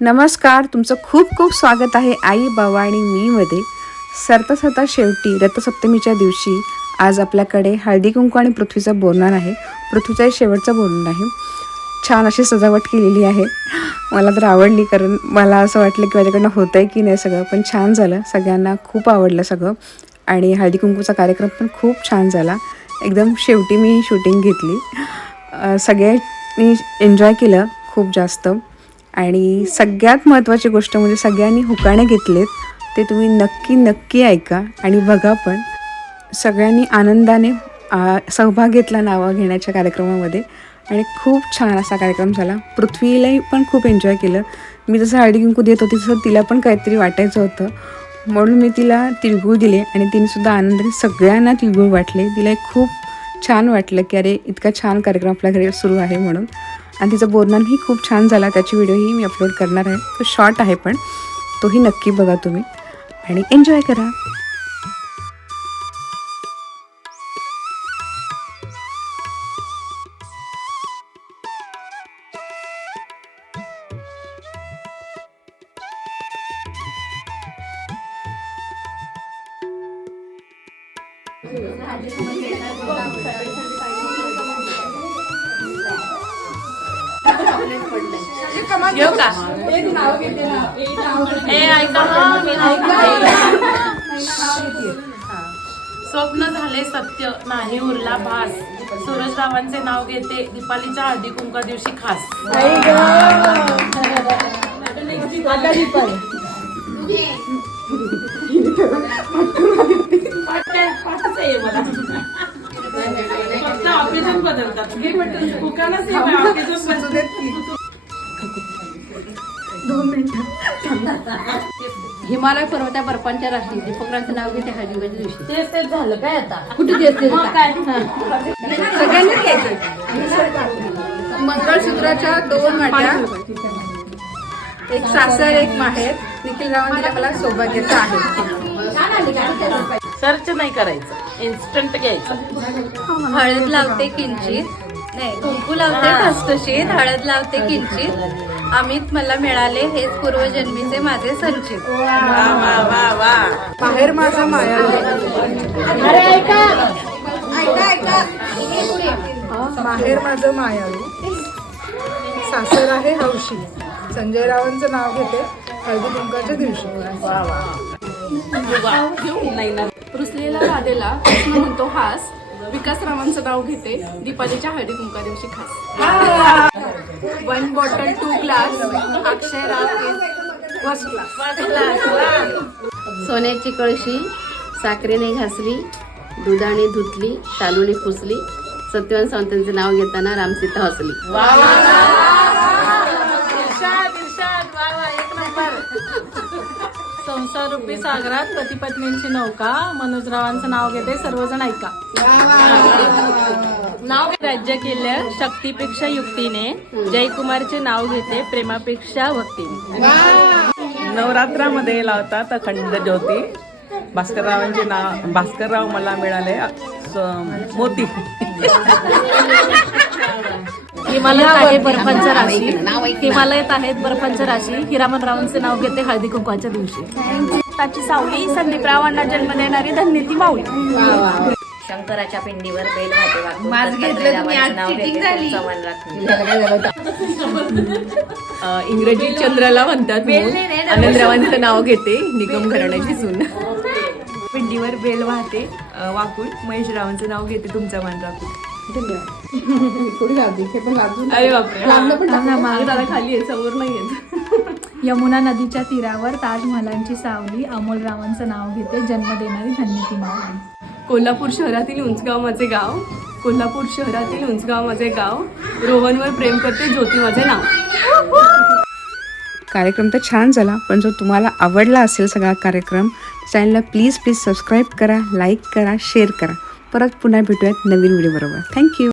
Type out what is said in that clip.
नमस्कार तुमचं खूप खूप स्वागत आहे आई बाबा आणि मी मध्ये. सरता सरता शेवटी रथसप्तमीच्या दिवशी आज आपल्याकडे हळदी कुंकू आणि पृथ्वीचं बोलणार आहे. पृथ्वीचं हे शेवटचं बोलणार आहे. छान अशी सजावट केलेली आहे. मला तर आवडली कारण मला असं वाटलं की माझ्याकडनं होतं आहे की नाही सगळं पण छान झालं. सगळ्यांना खूप आवडलं सगळं. आणि हळदी कुंकूचा कार्यक्रम पण खूप छान झाला. एकदम शेवटी मी शूटिंग घेतली. सगळ्यांनी एन्जॉय केलं खूप जास्त. आणि सगळ्यात महत्त्वाची गोष्ट म्हणजे सगळ्यांनी हुकाणे घेतलेत ते तुम्ही नक्की नक्की ऐका आणि बघा पण. सगळ्यांनी आनंदाने आ, सहभाग घेतला नावं घेण्याच्या कार्यक्रमामध्ये. आणि खूप छान असा कार्यक्रम झाला. पृथ्वीलाही पण खूप एन्जॉय केलं. मी जसं हळदी कुंकू देत होती तसं तिला पण काहीतरी वाटायचं होतं. म्हणून मी तिला तिळगुळ दिले आणि तिनेसुद्धा आनंदाने सगळ्यांना तिळगुळ वाटले. तिला खूप छान वाटलं की अरे इतका छान कार्यक्रम आपल्या घरी सुरू आहे म्हणून. आणि तिचा बोलणंही खूप छान झाला. त्याची व्हिडिओही मी अपलोड करणार आहे. तो शॉर्ट आहे पण. तोही नक्की बघा तुम्ही. आणि एन्जॉय करा. का ऐका हा, मी. हा. स्वप्न झाले सत्य नाही उरला भास सूरजरावांचे नाव घेते दीपालीच्या हळदी कुंका दिवशी खास. फक्त ऑकेजन बदलतात ऑकेजन बदलतात. हिमालय पर्वत्या बर्फांच्या राशी दीपकरांचं नाव घेते हळदीच्या दिवशी तेच तेच झालं काय आता? कुठे तेच तेच मग काय? घ्यायचं. मंगळसूत्राच्या दोन वाट्या एक सासर एक माहेर. निखिल रावांनी मला सौभाग्याचं आहे. सर्च नाही करायचं. इन्स्टंट घ्यायचं. हळद लावते किंचित. नाही कुंकू लावते ठसठशीत हळद लावते किंचित. अमित मला मिळाले हेच पूर्वजन्मीचे माझे संचित माहेर माझा माया माहेर माझं मायाळू सासर आहे हौशी. संजय रावांचं नाव घेते हळदी कुंकाच्या दिवशी. रुसलेला राधेला कृष्ण म्हणतो हास. विकासरावांचं नाव घेते दीपालीच्या हळदी कुंका दिवशी खास. One bottle two glass Akshay Rao first class सोन्याची कळशी साखरेने घासली दुधाने धुतली शालूने पुसली. सत्यवान सावंतांचं नाव घेताना रामसीता हसली. संसार रुपी सागरात पतीपत्नींची नौका. मनोजरावांचं नाव घेते सर्वजण ऐका. नाव राज्य केलं शक्तीपेक्षा युक्तीने जयकुमारचे नाव घेते प्रेमापेक्षा भक्तीने. नवरात्रामध्ये लावतात अखंड ज्योती. भास्कररावांचे नाव भास्करराव मला मिळाले मोती. हिमालयात आहे बर्फांच्या राशी. हिमालयात आहेत बर्फांच्या राशी. हिरामनरावांचे नाव घेते हळदी कुंकवाच्या दिवशी. त्याची सावली संदीपरावांना जन्म देणारी धन्य ती माऊली शंकराच्या पिंडीवर बेल वाटे वाकून माझ घेतलं तुम्ही आज cheating झाली. इंग्रजी चंद्राला म्हणतात आनंदरावांचं नाव घेते. निगम घराण्याची सून. पिंडीवर बेल वाहते अ, वाकून. महेशरावांचं नाव घेते तुमचा मान राखून. अरे बापरे. खाली आहे समोर नाही येत यमुना नदीच्या तीरावर ताजमहालांची सावली. अमोलरावांचं नाव घेते. जन्म देणारी धन्य ती माऊली. कोल्हापूर शहरातील उंचगाव माझे गाव. कोल्हापूर शहरातील उंचगाव माझे गाव. रोहनवर प्रेम करते ज्योती माझे नाव. कार्यक्रम तर छान झाला पण जर तुम्हाला आवडला असेल सगळा कार्यक्रम चॅनलला प्लीज प्लीज सबस्क्राईब करा लाईक करा शेअर करा. परत पुन्हा भेटूयात नवीन व्हिडिओ बरोबर थँक्यू